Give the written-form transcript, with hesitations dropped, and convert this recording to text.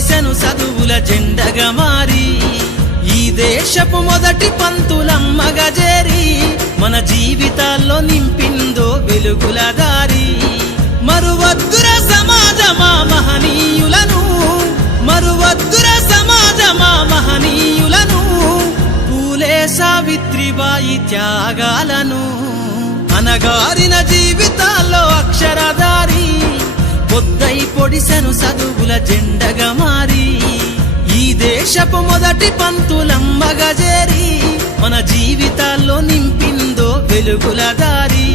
పొడిసెను చదువుల జెండగా మారి ఈ దేశపు మొదటి పంతులమ్మగా చేరి మన జీవితాల్లో నింపిందో వెలుగుల దారి మరువద్దుర సమాజమా మహనీయులను మరువద్దుర సమాజమా మహనీయులను పూలే సావిత్రిబాయి త్యాగాలను అనగారిన జీవితాల్లో అక్షరధారి పొద్దై పొడిసెను చదువుల జెండగా మారి ఈ దేశపు మొదటి పంతులమ్మగా చేరి మన జీవితాల్లో నింపిందో వెలుగుల దారి